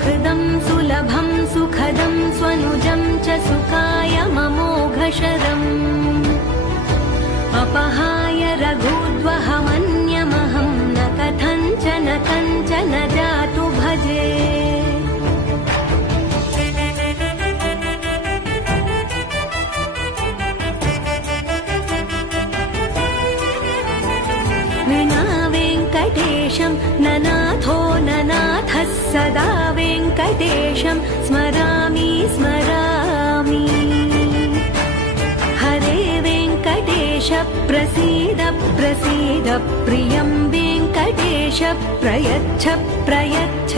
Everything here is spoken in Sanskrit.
सुहृदं सुलभं सुखदं स्वनुजं च सुखाय ममोघशरम् अपहाय रघुद्वहमन्यमहं न कथञ्चन जातु भजे। विना वेङ्कटेशं ननाथो ननाथः सदा वेङ्कटेशं स्मरामि स्मरामि। हरे वेङ्कटेश प्रसीद प्रसीद प्रियं वेङ्कटेश प्रयच्छ प्रयच्छ।